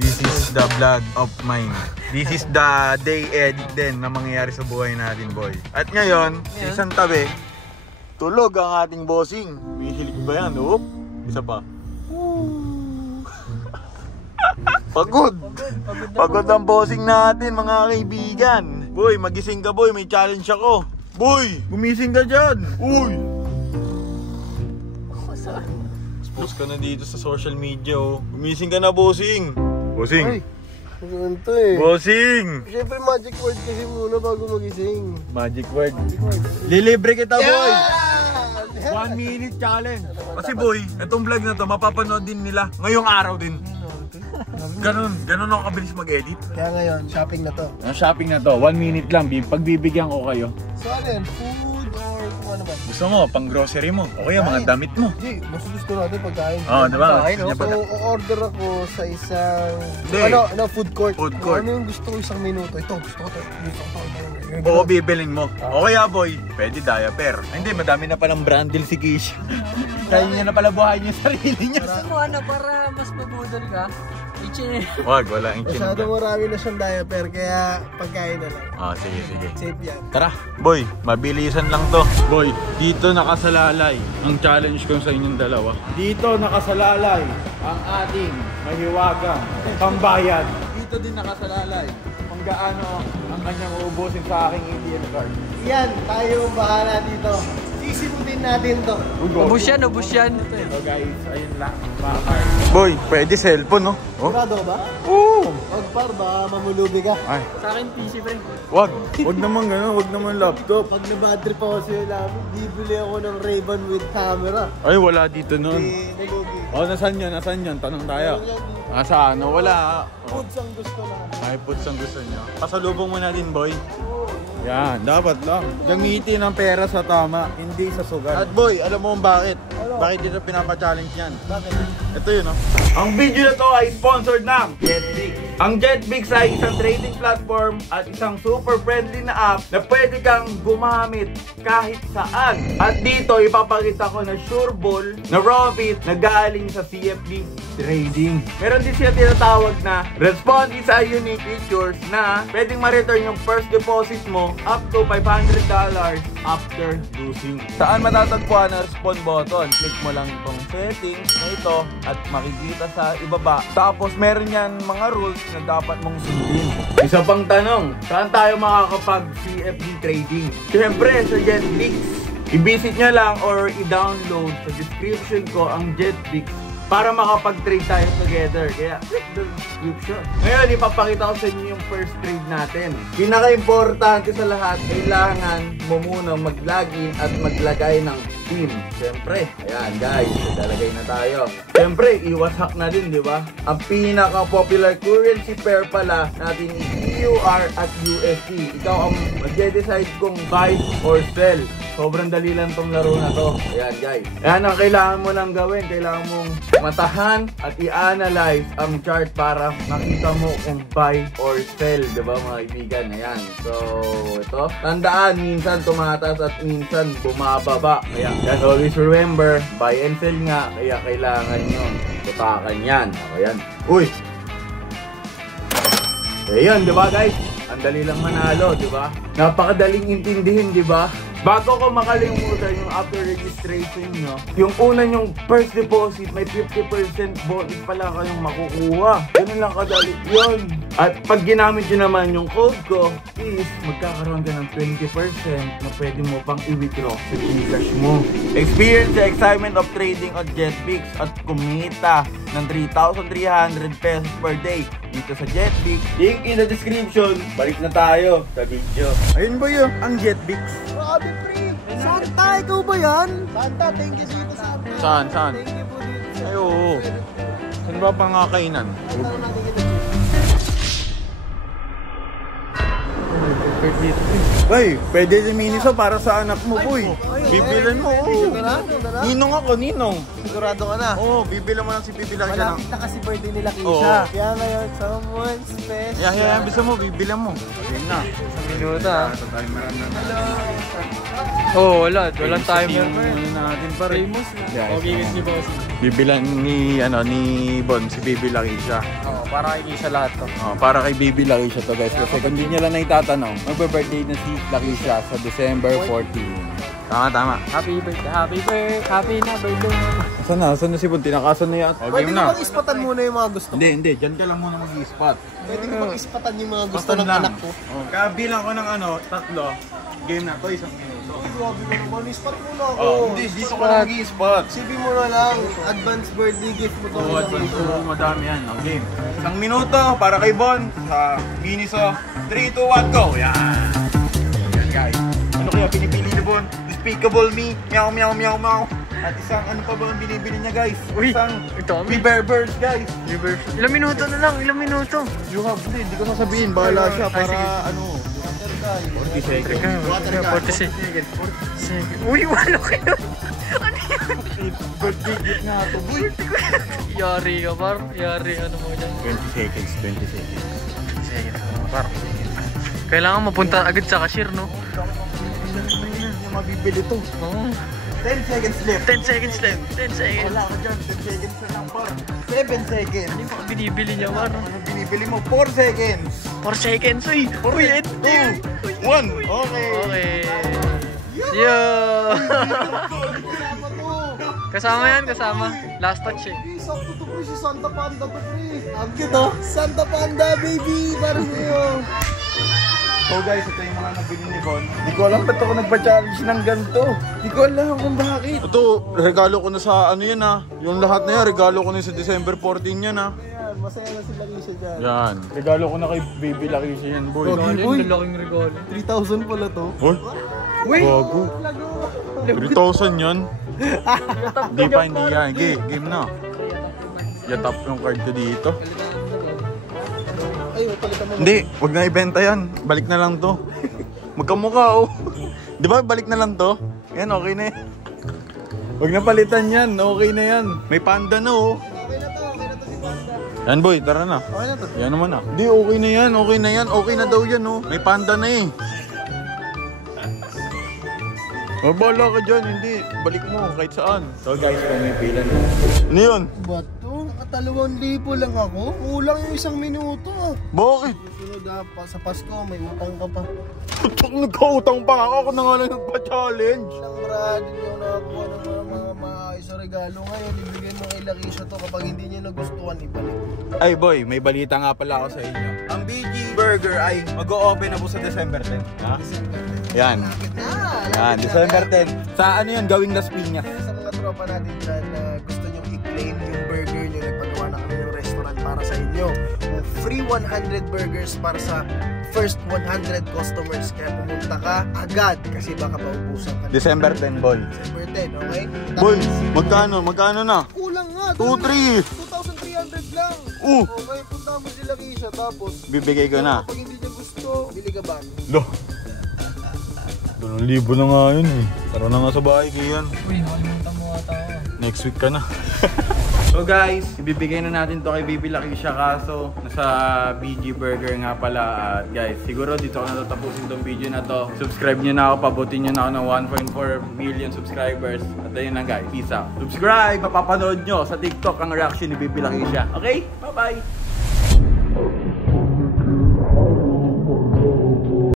This is the vlog of mine. This is the day edit din na mangyayari sa buhay natin, boy. At ngayon, sa isang tabi, tulog ang ating bossing. Mihilig ba yan? Oop. Isa pa. Pagod. Pagod ang bossing natin, mga kaibigan. Boy, magising ka, boy. May challenge ako. Boy, gumising ka dyan. Uy. Post ka na dito sa social media, oh. Gumising ka na, bossing. Bossing. Ay, ano to eh. Bossing. Siyempre magic word kasi muna bago magising. Magic word. Lilibre kita, boy. 1 minute challenge. Kasi, boy, itong vlog na to, mapapanood din nila ngayong araw din. Ganun ako kabilis mag-edit. Kaya ngayon, shopping na to. Ang shopping na to, 1 minute lang. Pagbibigyan ko kayo. So ano yan? Food or kung ano ba? Gusto mo, pang grocery mo. O kaya mga damit mo. Hindi, mas gusto natin pagkain. Oo, diba? So, order ako sa isang... food court. Food court. Ano yung gusto ko isang minuto? Ito, gusto ko to. Oo, bibilin mo. O kaya, boy, pwede diaper. Ay, hindi, madami na palang brand deal si Kish. Kaya niya na pala buhayin yung sarili niya. Gusto mo ano, para mas mabudol ka? Wag, wala yung masyado marami na siyang diaper, kaya pagkain na lang. Sige. Safe yan. Tara, boy, mabilisan lang to. Boy, dito nakasalalay ang challenge ko sa inyong dalawa. Dito nakasalalay ang ating mahiwagang pambayad. Dito din nakasalalay kung gaano ang kanyang uubusin sa aking ATM card. Yan, tayo bahala dito. Sisimutin natin to. Ubus yan. So guys, ayun lang. Boy, pwede cellphone, no? Sigurado ba? Oo! Wag par ba, mamulubi ka. Ay. Sa akin, PC, pre. Wag naman gano'n, wag naman laptop. Pag na-bad trip ako sa'yo laptop, bibili ako ng Ray-Ban with camera. Ay, wala dito nun. Nalugi. Nasaan yun? Tanong tayo. Sa ano? Wala. Foods ang gusto lang. May foods ang gusto nyo. Pasalubong mo na din, boy. Yan, dapat lang. Gamitin ang pera sa tama, hindi sa sugal. At boy, alam mo bakit? Bakit dito pinapa-challenge yan? Bakit? Ito yun, no? Ang video na to ay sponsored ng JetBix. Ang JetBix ay isang trading platform at isang super friendly na app na pwede kang gumamit kahit saan. At dito, ipapakita ko na sure ball na profit na galing sa CFD trading. Meron din siya tinatawag na response is a unique features na pwedeng ma-return yung first deposit mo up to $500 after losing. Saan matatagpuan ang respond button? Click mo lang itong settings na ito at makikita sa ibaba. Tapos meron yan mga rules na dapat mong sundin. Isa pang tanong, saan tayo makakapag CFD trading? Siyempre sa JetBix. I-visit nyo lang or i-download sa description ko ang JetBix para makapag-trade tayo together. Kaya click the description. Ngayon, ipapakita ko sa inyo yung first trade natin. Pinaka-importante sa lahat, kailangan mo muna mag-login at maglagay ng PIN. Siyempre, ayan guys, lalagay na tayo. Siyempre, iwas hack na din, di ba? Ang pinaka-popular currency pair pala natin is EUR at USD. Ikaw ang mag-decide kung buy or sell. Sobrang dali lang tong laro na to. Ayan guys. Ayan ang kailangan mo lang gawin. Kailangan mong matahan at i-analyze ang chart para makita mo kung buy or sell. Diba mga kaibigan? Ayan. So, ito. Tandaan, minsan tumataas at minsan bumababa. Ayan. Always remember, buy and sell nga. Kaya kailangan nyo tutakan yan. Ayan. Uy! Ayan, diba guys? Ang dali lang manalo, diba? Napakadaling intindihin, diba? Bago ko makalimutan yung after registration nyo, yung una yung first deposit, may 50% bonus pala kayong makukuha. Ganun lang kadali yun. At pag ginamit nyo naman yung code ko, is magkakaroon ka ng 20% na pwede mo pang i-withdraw sa Gcash mo. Experience the excitement of trading at JetBix at kumita ng 3,300 pesos per day dito sa JetBix. Link in the description. Balik na tayo sa video. Ayun ba yun? Ang JetBix. Grabe pre! Santa, ikaw ba yan? Santa, thank you dito Santa. Saan? Thank you po dito. Ay, oo. Saan ba pangakainan? Saan natin kita? Bird dito. Boy, pwede si Miniso para sa anak mo, boy. Bibilan mo, oo. Ninong ako, ninong. Sigurado ka na. Oo, bibilan mo lang si Bibi Laki siya ng... Malapit na kasi birthday nila Kisha. Oo. Kaya ngayon, someone special. Bisa mo, bibilan mo. Game na. Sa minuto ah. Sa timer na. Oo, walang timer pa yun. natin pa rin. Famous na. Yeah, Okay, guys, ni Boss. Bibilan ni Bon, si Bibi Laki siya. Oo, para kay Kisha lahat to. Oh, para kay Bibi Laki siya to, guys. Kasi kung di niya lang naitatanong, magbe-birthday na si Laki siya sa December 14. Tama. Happy birthday, happy na birthday. Asan na si Bon? Tinakasan na yan. Pwede ka mag-ispatan muna yung mga gusto. Hindi. Diyan ka lang muna mag-i-spot. Pwede ka mag-ispatan yung mga gusto Basta ng lang. anak ko. Oh, kaya bilang ko ng 3, game na to, 1 minuto. Grabe ka naman, ispat muna ako. Oh, hindi, dito ko lang mag-i-spot. Sabi mo na lang, advance birthday gift mo to. Oo, advance ko, madami yan. Ang game. 1 minuto para kay Bon sa Miniso. 3, 2, 1, go! Yan! Yan, guys. Ano kaya pinipili ni Bon? Despicable Me, meow meow meow meow. At isang ano pa ba ang binibili niya, guys? Uy, Isang ito kami. Bear Birds, guys. Ilang minuto na lang, ilang minuto. You have, hindi ko sasabihin. Bahala siya Ay, para sige. ano. 40 seconds. 40 seconds. Uy, wala kayo. Ano yun? Birthday gift nga ito, boy. Yari ka, par. Yari, ano mo dyan? 20 seconds. Sige, par. Kailangan mapunta agad sa cashier, no? Hindi mabibili to. Oo. 10 seconds left. 10 seconds left. 10 seconds. Wala ka dyan. 10 seconds na lang, par. 7 seconds. Ano yung mga binibili niya, par? Ano binibili mo? 4 seconds. 4 seconds, uy! Uy, 2, 1. Okay. Okay. Yo! Kasama yan, kasama. Last touch eh. Sakto to, pre, si Santa Panda to, pre. Ang cute, oh. Santa Panda, baby. Para sa'yo. So guys, ito yung mga nabili ni Bon. Hindi ko alam ba't ako nagpa-challenge ng ganito. Hindi ko alam kung bakit. Ito, regalo ko na sa ano yan ha. Yung lahat na yan, regalo ko na sa December 14 yan ha. Ayan, masaya na si Larisha dyan. Yan. Regalo ko na kay Baby Larisha yan, boy. Uy. Lalaking regalo. 3,000 pala to. Oh? Uy! Bago. 3,000 yan. Hindi pa, hindi yan. Game na. Yatap yung card ko dito. Ay, palitan mo. Hindi, wag na ibenta yan. Balik na lang to. Magkamukha oh. Di ba balik na lang to? Yan, okay na yan. Wag na palitan yan, okay na yan. May panda na oh. Okay na to si Panda. Yan boy, tara na. Okay na to. Yan naman ah. Hindi, okay na yan, okay na daw yan oh. May panda na eh. Mabala ka dyan, hindi. Balik mo kahit saan. So guys, pumipilan. Ano yun? Ba't to? 2,000 lang ako? Kulang yung 1 minuto ah. Bakit? Sunod na, sa Pasko, may utang ka pa. Tutok, nagkautang pa ako. Ako na nga lang nagpa-challenge. Ilang marami yung nakakuha ng mga maayos na regalo ngayon. Ibigay mo kay Larisha to kapag hindi niya nagustuhan, ibalik. Ay boy, may balita nga pala ako sa inyo. Ang BG Burger ay mag-o-open na po sa December 10. Ha? Yan. Yan, December 10. Sa ano yun, gawing Las Piñas. Sa mga tropa natin dyan na gusto nyo i-claim yung burger nyo, nagpagawa na kami ng restaurant para sa inyo. Free 100 burgers para sa first 100 customers. Kaya pumunta ka agad kasi baka maubusan ka. December 10, boy. December 10, okay? Boy, magkano na? Kulang nga. 2, 3. 2,300 lang. Okay, punta mo sila Kisha tapos Bibigay ko na. kapag hindi niya gusto, bili ka ba? Loh. 2,000 na nga yun eh. Tara na nga sa bahay, Kian. Uy, nakalimutan mo ata ako. Next week ka na. So guys, ibibigay na natin to kay Baby Larisha kaso nasa BG Burger nga pala. At guys, siguro dito ako natatapusin tong video na to. Subscribe nyo na ako, pabutin nyo na ako ng 1.4 million subscribers. At ayun lang guys, peace out. Subscribe, mapapanood nyo sa TikTok ang reaction ni Baby Larisha. Okay? Bye-bye!